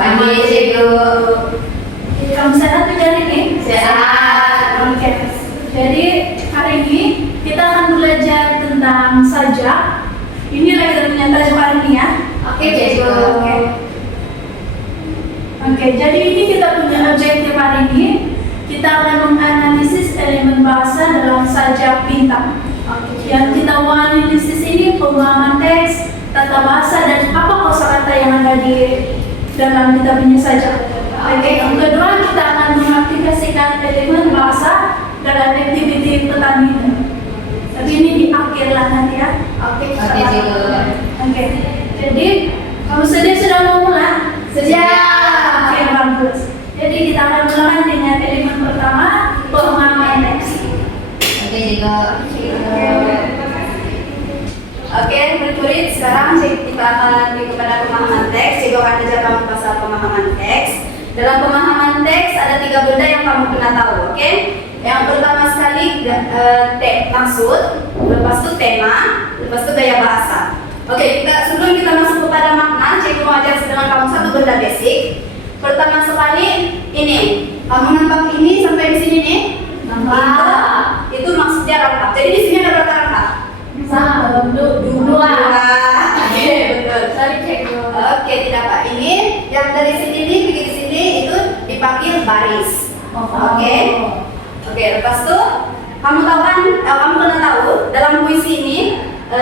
Pagi, cikgu. Kamu sehat hari ini? Sehat. Oke. Jadi hari ini kita akan belajar tentang sajak. Ini layarnya tajuk hari ini ya. Oke, cikgu. Oke, jadi ini kita punya objektif hari ini. Kita akan menganalisis elemen bahasa dalam sajak bintang. Yang kita mau analisis ini pemahaman teks, tata bahasa, dan apa kosakata yang ada di dalam kita punya sajak. Oke, yang kedua kita akan mengaplikasikan elemen bahasa dalam aktiviti pertanian. Tapi ini di akhir lah nanti ya. Oke, cikgu. Oke, jadi kamu sudah mau mulai? Siap. Oke, bagus. Jadi kita akan mulai dengan elemen pertama, pemahaman teks. Oke, cikgu. Oke, murid-murid, sekarang kita akan lanjut kepada pemahaman teks. Cikgu akan ajarkan pasal pemahaman teks. Dalam pemahaman teks ada 3 benda yang kamu kena tahu, oke? Yang pertama sekali maksud, lepas itu tema, lepas itu gaya bahasa. Oke, sebelum kita masuk kepada makna, cikgu mau ajar dengan kamu satu benda basic. Pertama sekali ini, kamu nampak ini sampai di sini nih? Nampak. Itu maksudnya rangkap. Jadi di sini ada berapa rangkap? Dua. Oke, betul. Sorry, cikgu. Oke, tidak Pak. Ini yang dari sini nih pergi ke sini itu dipanggil baris. Oke. Oke, lepas itu kamu tahu kan, kamu pernah tahu dalam puisi ini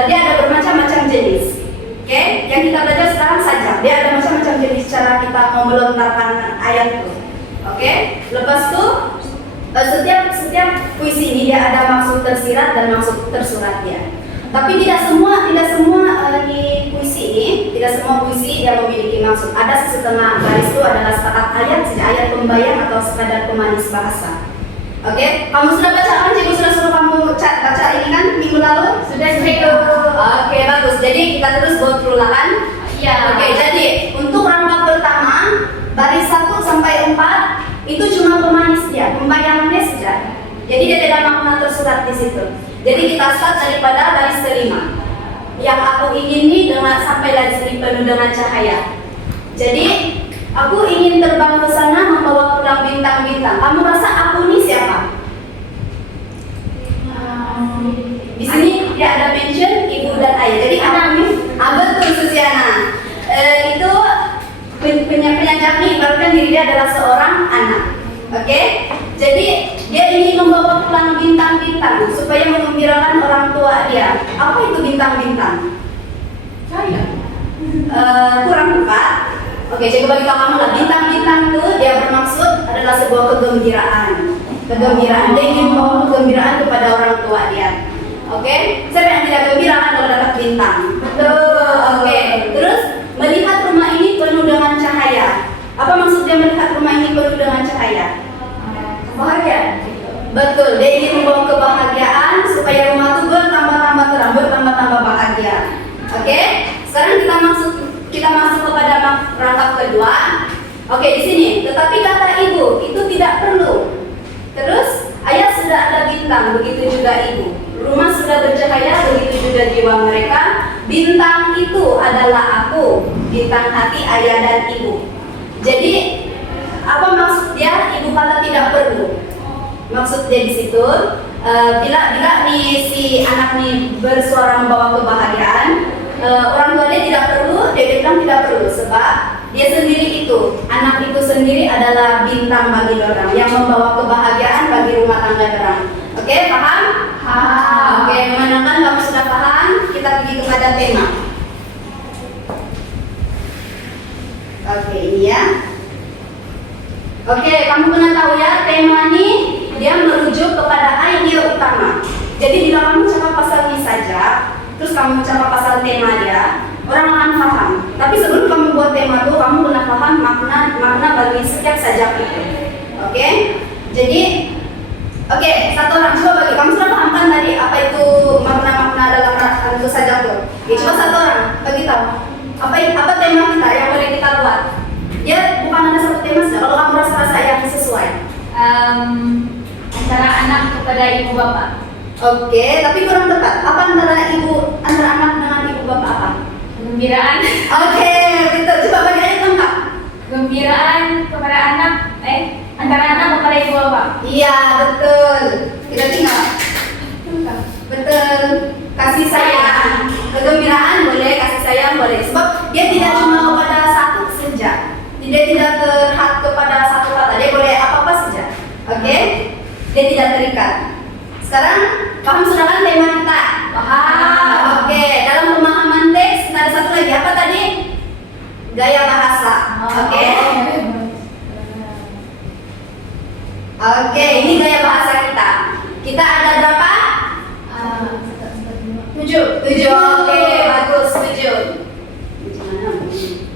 dia ada bermacam-macam jenis. Oke, yang kita belajar sekarang saja. Dia ada macam-macam jenis cara kita mau melontarkan ayat itu. Oke, lepas itu setiap puisi ini dia ada maksud tersirat dan maksud tersurat ya. Tapi tidak semua di puisi ini, tidak semua puisi dia memiliki maksud. Ada setengah baris itu adalah setakat ayat, ayat pembayang atau sekadar pemanis bahasa. Oke, kamu sudah baca kan? Cikgu sudah suruh kamu baca ini kan minggu lalu? Sudah, cikgu. Oke, bagus. Jadi kita terus go through lah kan? Iya. Oke, jadi untuk rangkap pertama baris 1 sampai 4 itu cuma pemanis dia, pembayangannya saja. Jadi dia tidak makna tersurat di situ. Jadi kita start daripada baris kelima. Yang aku ingini dengan sampai baris penuh dengan cahaya. Jadi aku ingin terbang ke sana membawa pulang bintang-bintang. Kamu rasa aku ini siapa? Di sini dia ada mention ibu dan ayah. Jadi anak ini, betul Susiana. Itu penyanyi ibaratkan diri dia adalah seorang anak. Oke? Jadi dia ingin membawa pulang bintang-bintang supaya mengembirakan orang tua dia. Apa itu bintang-bintang? Saya. Kurang tepat. Oke, coba bagi kamu lah. Bintang-bintang itu dia bermaksud adalah sebuah kegembiraan. Kegembiraan. Dia ingin membawa kegembiraan kepada orang tua dia. Oke? Siapa yang tidak gembira kan kalau dapat bintang? Betul. Oke. Terus melihat rumah ini penuh dengan cahaya. Apa maksud dia melihat rumah ini penuh dengan cahaya? Kebahagiaan. Betul, dia ingin membawa kebahagiaan supaya rumah itu bertambah-tambah terang, bertambah-tambah bahagia. Oke, sekarang kita masuk kepada rangkap kedua. Oke, di sini. Tetapi kata ibu itu tidak perlu. Terus ayah sudah ada bintang, begitu juga ibu. Rumah sudah bercahaya, begitu juga jiwa mereka. Bintang itu adalah aku, bintang hati ayah dan ibu. Jadi apa maksud dia? Ibu kata tidak perlu. Maksud dia di situ, bila nih si anak nih bersuara membawa kebahagiaan, orang tua dia tidak perlu, dia bilang tidak perlu sebab dia sendiri itu, anak itu sendiri adalah bintang bagi orang yang membawa kebahagiaan bagi rumah tangga terang. Oke, paham? Paham. Oke, memandangkan kamu sudah paham, kita pergi kepada tema. Oke, ini ya. Oke, kamu pernah tahu ya, tema ini dia merujuk kepada idea utama. Jadi bila kamu cakap pasal ini saja, terus kamu cakap pasal tema dia, orang akan paham. Tapi sebelum kamu buat tema itu, kamu pernah paham makna bagi setiap sajak itu. Oke? Jadi, oke, satu orang coba bagi kamu sudah paham kan tadi apa itu makna-makna dalam untuk sajak itu? Ya, coba satu orang bagi tahu. Apa tema kita yang boleh kita buat? Ya, bukan ada satu tema saja. Kalau kamu rasa yang sesuai. Antara anak kepada ibu bapak. Oke, tapi kurang tepat. Apa antara anak dengan ibu bapak apa? Kegembiraan. Oke, betul. Coba bagi aja lengkap. Kegembiraan kepada anak, antara anak kepada ibu bapak. Iya, betul. Kita tinggal. Betul. Kasih sayang. Kegembiraan boleh, kasih sayang boleh. Sebab dia tidak cuma kepada satu saja. Dia tidak terhad kepada satu kata. Dia boleh apa-apa saja. Oke? Dia tidak terikat. Sekarang paham sudah kan tema kita? Paham. Oke, dalam pemahaman teks ada satu lagi apa tadi? Gaya bahasa. Oke? Oke, ini gaya bahasa kita. Kita ada berapa? 7. Oke, bagus, 7.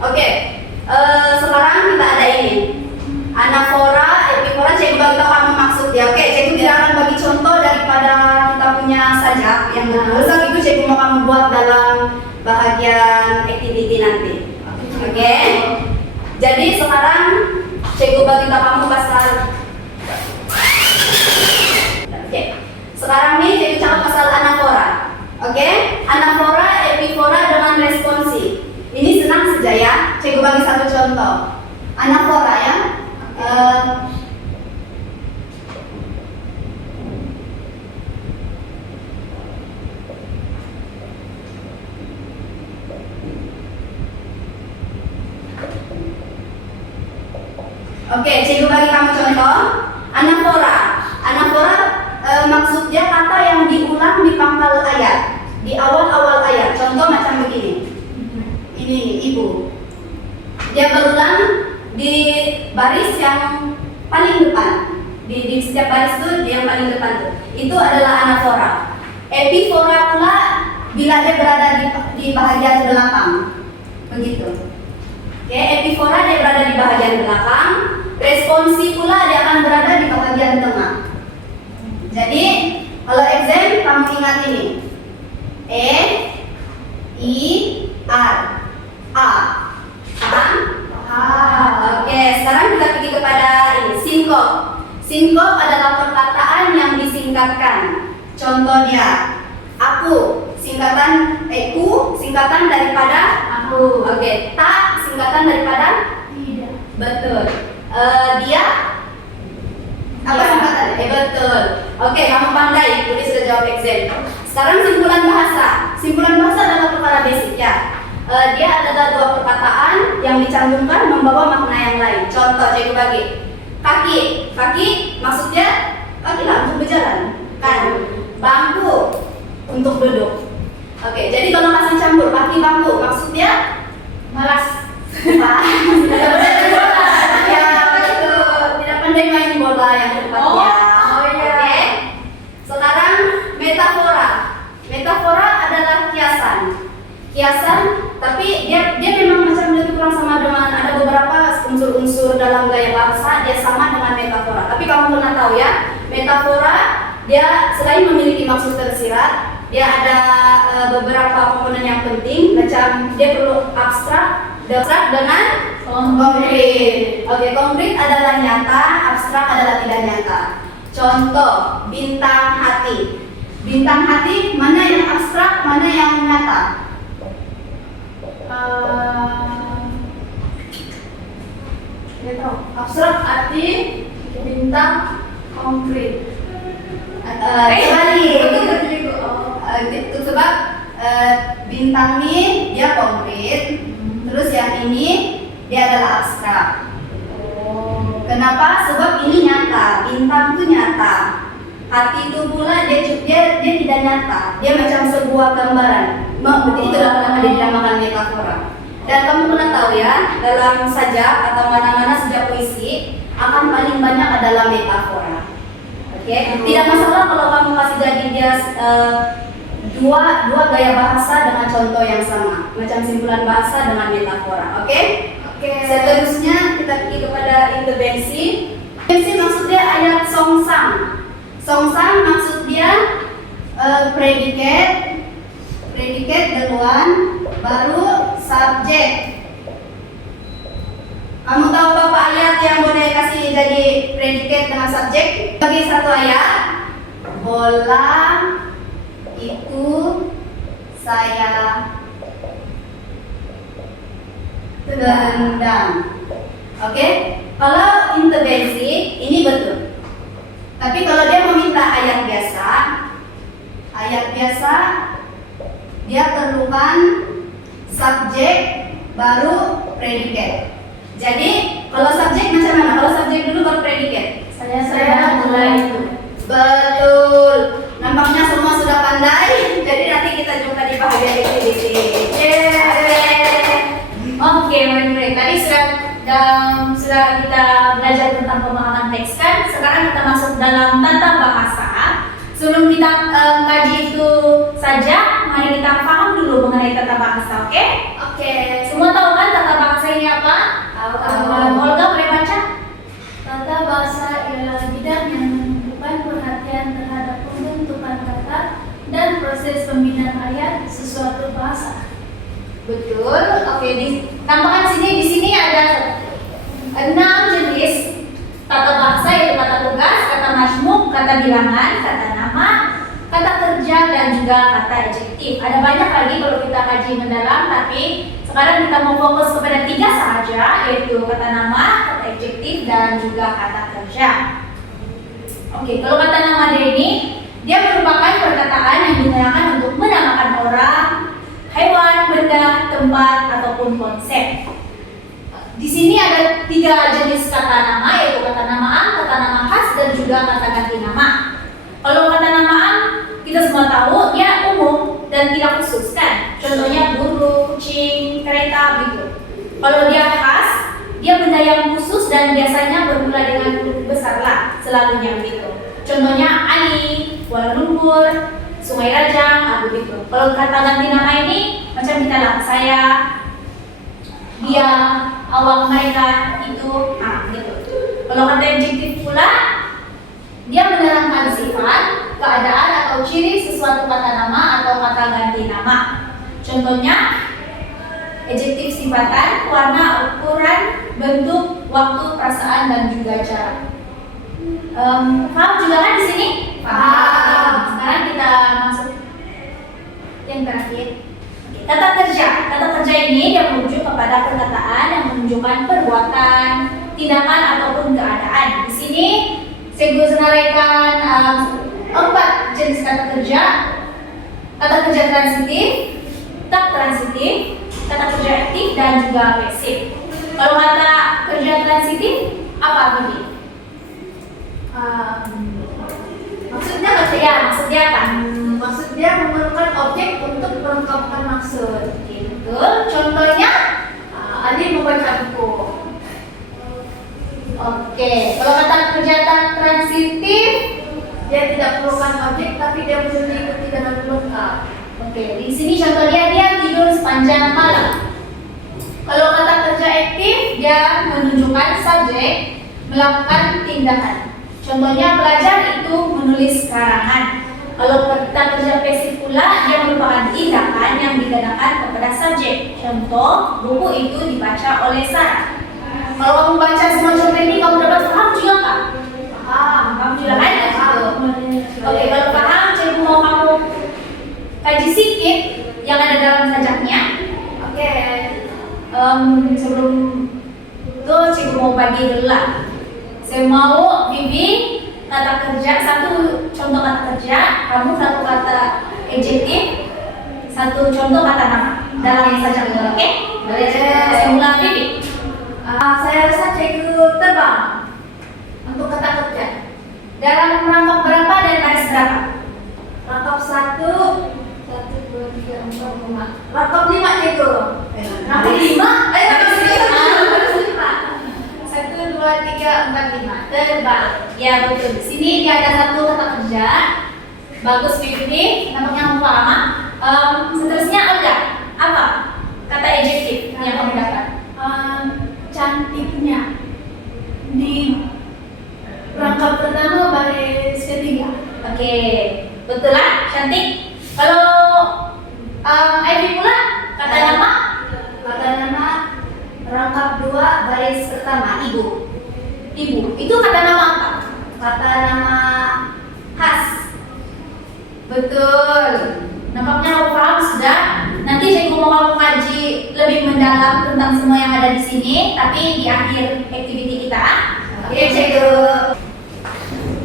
Oke. Sekarang kita ada ini. Anafora, epifora, cek bagi kamu maksud ya. Oke, cek tidak akan bagi contoh daripada kita punya sajak yang betul. Saat itu cek mau kamu buat dalam bahagian activity nanti. Oke. Jadi sekarang cek bagi kamu pasal. Oke. Sekarang nih cek cakap pasal anafora. Oke, anafora, epifora dengan responsi. Ini senang saja ya. Cek bagi satu contoh. Anafora ya. Oke, cikgu bagi kamu contoh. Anafora. Anafora maksudnya kata yang diulang di pangkal ayat, di awal-awal ayat. Contoh macam begini. Ini ibu. Dia berulang di baris yang paling depan. Di setiap baris itu yang paling depan tuh. Itu adalah anafora. Epifora pula bila dia berada di bahagian belakang. Begitu. Oke, epifora dia berada di bahagian belakang. Responsi pula dia akan berada di bahagian tengah. Jadi, kalau exam kamu ingat ini. E, I, R, A. Paham? Oke, sekarang kita pergi kepada ini, sinkop. Sinkop adalah perkataan yang disingkatkan. Contoh dia, aku, singkatan ku, singkatan daripada aku. Oke, tak, singkatan daripada Tidak. betul. Dia apa singkatan? Betul. Oke, kamu pandai, Budi sudah jawab exam. Sekarang simpulan bahasa. Simpulan bahasa adalah perkara basic ya. Dia adalah dua perkataan yang dicantumkan membawa makna yang lain. Contoh, cikgu bagi. Kaki. Kaki maksudnya kaki lah untuk berjalan. Kan? Bangku untuk duduk. Oke, jadi kalau masih campur kaki bangku maksudnya Malas. Ya, betul. Tidak pandai main bola yang tepatnya. iya. Oke. Sekarang metafora. Metafora adalah kiasan. Kiasan, tapi dia memang macam lebih kurang sama dengan ada beberapa unsur-unsur dalam gaya bahasa dia sama dengan metafora. Tapi kamu pernah tahu ya, metafora dia selain memiliki maksud tersirat, dia ada beberapa komponen yang penting, macam dia perlu abstrak dengan konkret. Oke, konkret adalah nyata, abstrak adalah tidak nyata. Contoh, bintang hati. Bintang hati mana yang abstrak, mana yang nyata? Dia tahu. Abstrak arti bintang konkret. Kembali. Itu sebab bintang ini dia konkret, terus yang ini dia adalah abstrak. Kenapa? Sebab ini nyata, bintang itu nyata. Hati itu pula dia tidak nyata, dia macam sebuah gambaran. Berarti itu kenapa dinamakan metafora. Dan kamu pernah tahu ya, dalam sajak atau mana-mana sajak puisi akan paling banyak adalah metafora. Oke, tidak masalah kalau kamu kasih jadi dia dua gaya bahasa dengan contoh yang sama, macam simpulan bahasa dengan metafora. Oke? Seterusnya kita pergi kepada intervensi. Intervensi maksudnya ayat songsang. Songsang maksud dia predikat duluan, baru subjek. Kamu tahu berapa ayat yang boleh kasih jadi predikat dengan subjek? Bagi satu ayat, bola itu saya tendang. Oke, kalau intervensi ini betul. Tapi kalau dia meminta ayat biasa dia perlukan subjek baru predikat. Jadi kalau subjek macam mana? Kalau subjek dulu baru predikat. Saya mulai itu. Betul. Nampaknya semua sudah pandai. Jadi nanti kita jumpa di bahagian activity. Oke, murid-murid. Tadi sudah kita belajar tentang pemahaman teks kan. Sekarang kita masuk dalam tata bahasa. Sebelum kita kaji itu saja, mari kita paham dulu mengenai tata bahasa, oke? Oke. Semua tahu kan tata bahasa ini apa? Olga boleh baca? Tata bahasa ialah bidang yang menunjukkan perhatian terhadap pembentukan kata dan proses pembinaan ayat sesuatu bahasa. Betul. Oke, tambahkan di sini ada 6 jenis tata bahasa, yaitu kata tugas, kata majmuk, kata bilangan, kata nama, kata kerja, dan juga kata adjektif. Ada banyak lagi kalau kita kaji mendalam, tapi sekarang kita mau fokus kepada 3 saja, yaitu kata nama, kata adjektif, dan juga kata kerja. Oke, kalau kata nama dia merupakan perkataan yang digunakan untuk menamakan orang, hewan, benda, tempat, ataupun konsep. Di sini ada 3 jenis kata nama, yaitu kata namaan, kata nama khas, dan juga kata ganti nama. Kalau kata namaan, kita semua tahu dia umum dan tidak khusus kan. Contohnya guru, kucing, kereta gitu. Kalau dia khas, dia benda yang khusus dan biasanya bermula dengan huruf besar lah, selalunya begitu. Contohnya Ali, Kuala Lumpur, Sungai Rajang, begitu. Kalau kata ganti nama ini macam kita lah, saya, dia, awak, mereka, itu, gitu. Kalau kata adjektif pula, dia menerangkan sifat, keadaan atau ciri sesuatu kata nama atau kata ganti nama. Contohnya, adjektif sifatan, warna, ukuran, bentuk, waktu, perasaan, dan juga cara. Paham juga kan di sini? Paham. Sekarang kita masuk yang terakhir. Kata kerja. Kata kerja ini yang merujuk kepada perkataan yang menunjukkan perbuatan, tindakan ataupun keadaan. Di sini saya gunakan 4 jenis kata kerja. Kata kerja transitif, tak transitif, kata kerja aktif, dan juga pasif. Kalau kata kerja transitif apa ini? Maksudnya apa? Maksudnya memerlukan objek untuk melengkapkan maksud. Betul. Contohnya, Ali membaca buku. oke. Kalau kata kerja transitif, Dia tidak perlukan objek, tapi dia mengikuti dengan lengkap. oke. Di sini contohnya dia tidur sepanjang malam. Kalau kata kerja aktif, dia menunjukkan subjek melakukan tindakan. Contohnya belajar itu menulis karangan. Kalau kata kerja pasif pula, dia merupakan tindakan yang digunakan kepada subjek. Contoh, buku itu dibaca oleh Sarah. Kalau kamu baca semua contoh ini, kamu dapat paham juga Kak? Paham juga kan? Oke, kalau paham, jadi mau kamu kaji sedikit yang ada dalam sajaknya. Oke, sebelum itu cikgu mau bagi dulu lah. Saya mau Bibi kata kerja, 1 contoh kata kerja, kamu 1 kata adjektif, 1 contoh kata nama dalam sajak dulu, oke? Saya mulai Bibi. Saya rasa cikgu terbang untuk kata kerja. Dalam rangkap berapa dan baris berapa? Rangkap 1, 2, 3, 4, 5. Rangkap 5 cikgu. Rangkap 5? Ayo rangkap 5. 1, 2, 3, 4, 5. Terbang. Ya betul. Di sini dia ada 1 kata kerja. Bagus Bibi. Nampaknya kamu paham. Seterusnya Olga. Apa kata adjektif yang kamu dapat? Cantiknya di rangkap pertama baris ketiga. Oke, betul lah, cantik. Kalau Ivy pula kata nama? Kata nama rangkap 2 baris pertama, ibu. Ibu. Itu kata nama apa? Kata nama khas. Betul. Nampaknya kamu paham sudah. Nanti saya mau kamu kaji lebih mendalam tentang semua yang ada di sini, tapi di akhir kita. Oke, cikgu.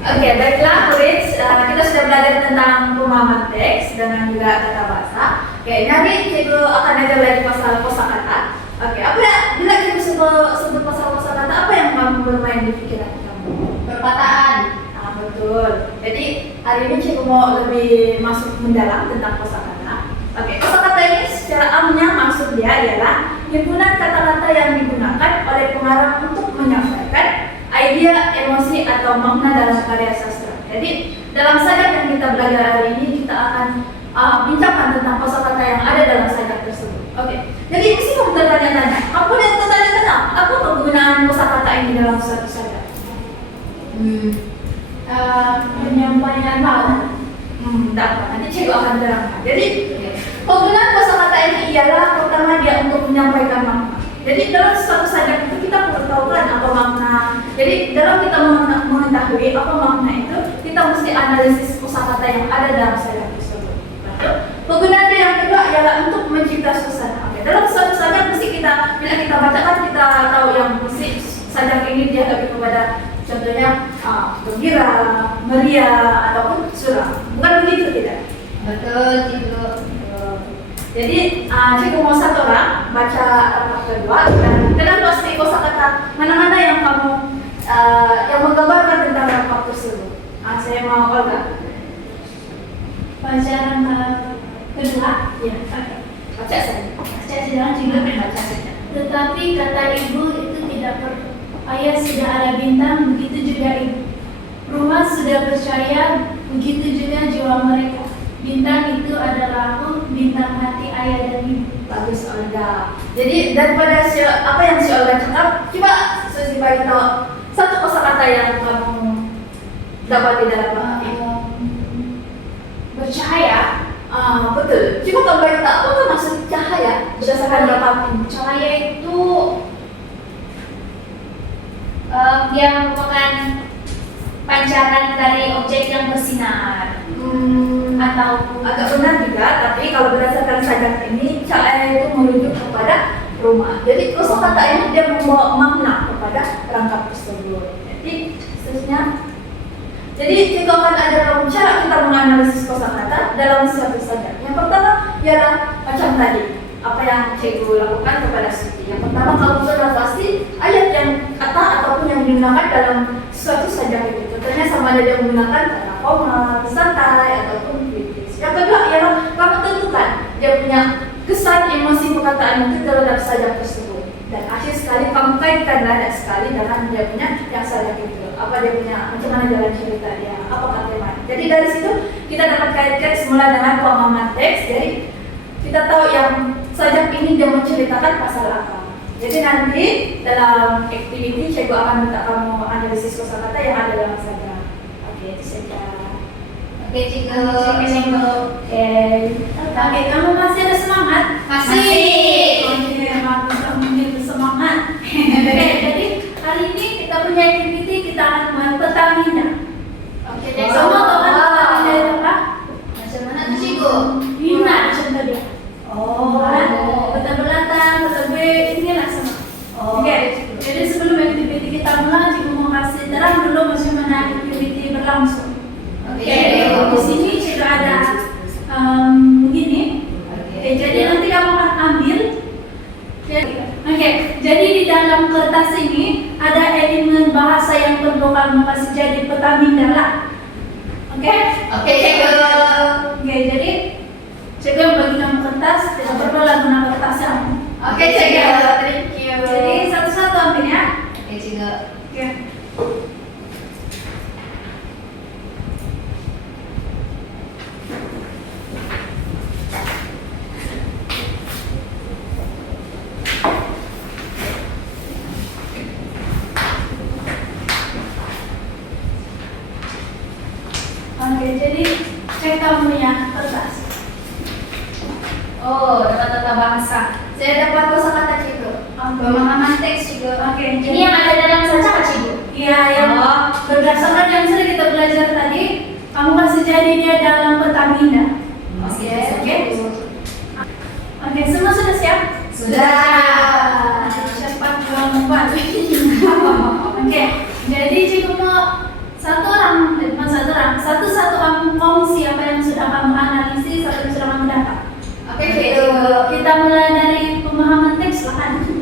Oke, baiklah murid, kita sudah belajar tentang pemahaman teks dengan juga tata bahasa. Oke, nanti cikgu akan ajar lagi pasal kosakata. Oke, apa ya? Bila cikgu sebut pasal kosakata, apa yang kamu bermain di pikiran kamu? Perkataan. Nah, betul. Jadi hari ini cikgu mau lebih masuk mendalam tentang kosakata. Oke, kosakata ini secara amnya maksud dia ialah himpunan kata-kata yang digunakan oleh pengarang untuk menyampaikan idea, emosi, atau makna dalam karya sastra. Jadi dalam sajak yang kita belajar hari ini kita akan bincangkan tentang kosakata yang ada dalam sajak tersebut. Oke, jadi mesti kamu tertanya-tanya, apa yang tertanya-tanya? Apa kegunaan kosakata ini dalam suatu sajak? Penyampaian makna. Dapat. Nanti cikgu akan terangkan. Jadi penggunaan kosakata ini ialah pertama dia untuk menyampaikan makna. Jadi dalam suatu sajak itu kita perlu tahu kan apa makna. Jadi dalam kita mengetahui apa makna itu, kita mesti analisis kosakata yang ada dalam sajak tersebut. Lalu penggunaan yang kedua ialah untuk mencipta suasana. Oke, dalam suatu sajak mesti kita bila kita bacakan kita tahu yang mesti sajak ini dia lebih kepada contohnya gembira, meriah ataupun suram. Bukan begitu tidak? Betul, cikgu. Jadi cikgu mau satu orang baca rapat kedua dan dengan pasti kosakata mana-mana yang kamu yang menggambarkan tentang rapat tersebut. Saya mau Olga. Baca rangka kedua. Ya, oke. Baca saja. Baca sedang juga Baca saja. Tetapi kata ibu itu tidak perlu. Ayah sudah ada bintang, begitu juga ibu. Rumah sudah percaya, begitu juga jiwa mereka. Bintang itu adalah aku, bintang hati ayah dan ibu. Bagus Olga. Jadi daripada apa yang si Olga cakap, coba Susi bagi tahu satu kosakata yang kamu dapat di dalam Bercahaya. betul. Coba kamu bagi tahu apa maksud cahaya berdasarkan berapa ini? Cahaya itu dia merupakan pancaran dari objek yang bersinar. Atau agak benar juga, tapi kalau berdasarkan sajak ini cahaya itu merujuk kepada rumah. Jadi kosakata ini dia membawa makna kepada perangkap tersebut. Jadi seterusnya, jadi kita akan ada cara kita menganalisis kosakata dalam suatu sajak. Yang pertama ialah macam tadi apa yang cikgu lakukan kepada Suti. Yang pertama kamu sudah pasti ayat yang kata ataupun yang digunakan dalam suatu sajak itu. Contohnya sama ada dia menggunakan kata koma, santai ataupun kritis. Yang kedua ialah kamu tentukan dia punya kesan emosi perkataan itu terhadap sajak tersebut. Dan akhir sekali kamu kaitkan dan sekali dengan dia punya yang sajak itu. Apa dia punya, macam mana jalan cerita dia, apa tema. Jadi dari situ kita dapat kaitkan semula dengan pemahaman teks. Jadi kita tahu yang sajak ini dia menceritakan pasal apa. Jadi nanti dalam activity cikgu akan minta kamu analisis kosakata yang ada dalam sajak. Oke, itu saja. Oke, cikgu. Oke, kamu masih ada semangat? Masih. Oke, bagus kamu bersemangat. Oke, jadi hari ini kita punya activity kita akan buat Pertamina. Oke, jadi semua tahu kan Pertamina itu apa? Macam mana tuh, cikgu? Bina contoh dia. Oh. Kata belakang, kata B, inilah sama. Oh. Oke, jadi sebelum activity kita mulai, cikgu mau kasih terang dulu macam mana activity berlangsung. Oke. Di sini cikgu ada begini. Oke, jadi nanti kamu akan ambil. Oke, jadi di dalam kertas ini ada elemen bahasa yang perlu kamu kasih jadi Pertamina lah. Oke? Oke, cikgu. Oke, jadi cikgu yang bagi kamu kertas, tidak perlu lah guna kertas kamu. Oke, cikgu. Thank you. Jadi satu-satu ambil ya. Oke, cikgu. Oke. Oke, jadi cek kamu ya kertas. Oh, dapat tata bahasa. Saya dapat kosakata cikgu. Pemahaman teks, cikgu. Oke, Ini yang ada dalam sajak Cikgu. Iya, yang berdasarkan yang sudah kita belajar tadi, kamu kasih jadi dia dalam Pertamina. Oke. Oke, semua sudah siap? Sudah. Cepat buat.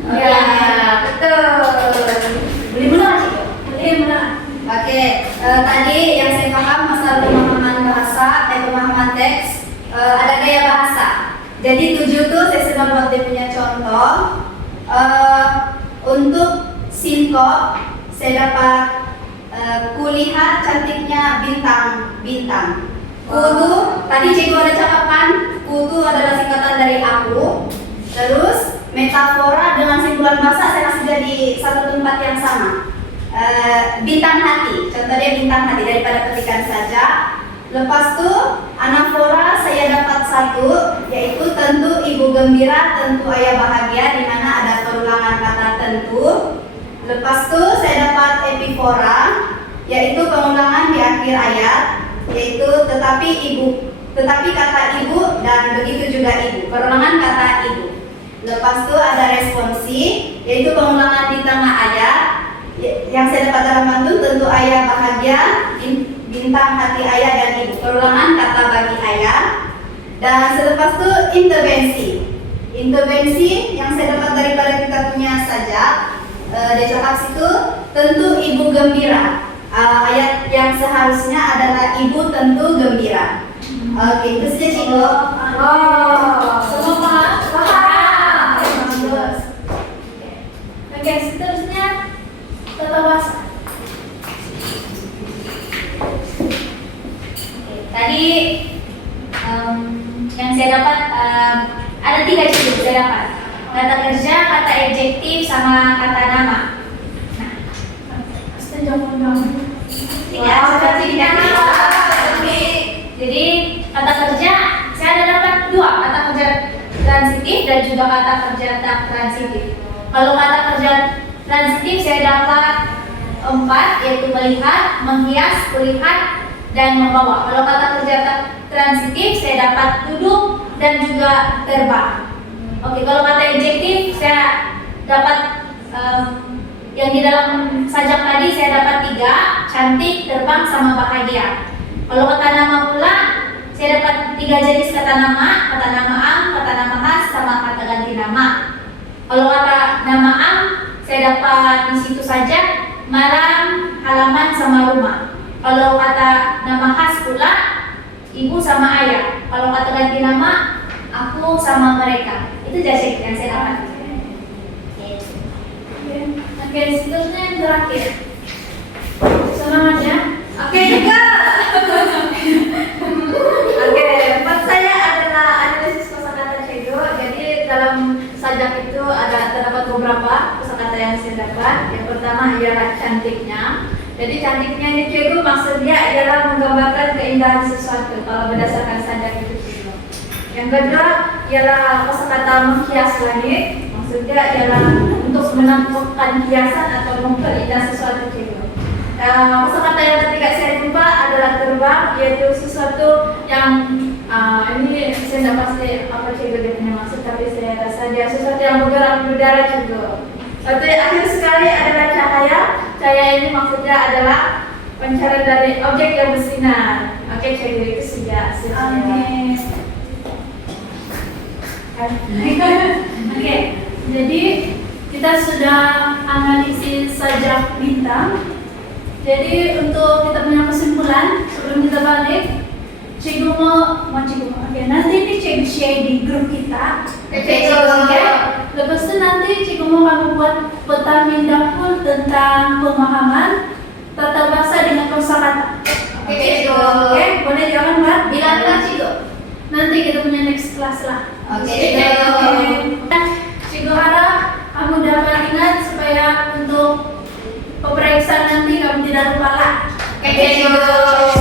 Ya, betul. Boleh mulai nggak, Cik? Boleh mulai. Oke, tadi yang saya paham masalah pemahaman bahasa, pemahaman teks, ada gaya bahasa. Jadi 7 tuh saya sudah buat dia punya contoh. Untuk sinkop, saya dapat kulihat cantiknya bintang. Kutu, tadi cikgu ada cakapan, kutu adalah singkatan dari aku. Terus metafora dengan simpulan bahasa saya kasih jadi satu tempat yang sama. Bintang hati, contohnya bintang hati daripada petikan saja. Lepas itu anafora saya dapat satu, yaitu tentu ibu gembira, tentu ayah bahagia, di mana ada perulangan kata tentu. Lepas itu saya dapat epifora, yaitu pengulangan di akhir ayat, yaitu tetapi kata ibu dan begitu juga ibu, perulangan kata ibu. Lepas itu ada responsi, yaitu pengulangan di tengah ayat. Yang saya dapat dalam pantun tentu ayah bahagia, bintang hati ayah dan ibu, perulangan kata bagi ayah. Dan selepas itu intervensi yang saya dapat daripada kita punya saja, dia cakap situ tentu ibu gembira. Ayat yang seharusnya adalah ibu tentu gembira. Oke, itu saja cikgu. Semua paham? Paham. Bagus. Oke, seterusnya tata bahasa. Tadi yang saya dapat ada 3 cikgu saya dapat. Kata kerja, kata adjektif, sama kata nama. Ya, seperti ini. Jadi kata kerja saya ada dapat 2, kata kerja transitif dan juga kata kerja tak transitif. Kalau kata kerja transitif saya dapat 4, yaitu melihat, menghias, kulihat, dan membawa. Kalau kata kerja tak transitif saya dapat duduk dan juga terbang. Oke, kalau kata adjektif saya dapat yang di dalam sajak tadi saya dapat 3, cantik, terbang, sama bahagia. Kalau kata nama pula saya dapat 3 jenis kata nama am, kata nama khas, sama kata ganti nama. Kalau kata nama am saya dapat di situ saja malam, halaman, sama rumah. Kalau kata nama khas pula ibu sama ayah. Kalau kata ganti nama aku sama mereka. Itu jadi yang saya dapat. Oke, seterusnya yang terakhir. Semangat ya. Oke juga. Oke, tempat saya adalah analisis kosakata Cego. Jadi dalam sajak itu terdapat beberapa kosakata yang saya dapat. Yang pertama ialah cantiknya. Jadi cantiknya ini Cego maksudnya adalah menggambarkan keindahan sesuatu kalau berdasarkan sajak itu Cego. Yang kedua ialah kosakata menghias langit. Maksudnya ialah untuk menampakkan hiasan atau memperindah sesuatu Cego. Kosakata yang ketiga saya jumpa adalah terbang, yaitu sesuatu yang ini saya tidak pasti apa Cego dia punya maksud, tapi saya rasa dia sesuatu yang bergerak di udara Cego. Satu yang akhir sekali adalah cahaya. Cahaya ini maksudnya adalah pancaran dari objek yang bersinar. Oke Cego, itu sudah. Oke, jadi kita sudah analisis sajak bintang. Jadi untuk kita punya kesimpulan sebelum kita balik, Cikgu mau oke, nanti ini Cikgu share di grup kita. Oke. Lepas itu nanti Cikgu mau kamu buat peta mindaful tentang pemahaman tata bahasa dengan kosakata. Oke, Cikgu. Oke, boleh jangan Mbak? Bilang Cikgu. Nanti kita punya next class lah. Oke. Cikgu harap kamu dapat ingat supaya untuk pemeriksaan nanti kamu tidak lupa lah. Oke, Cikgu.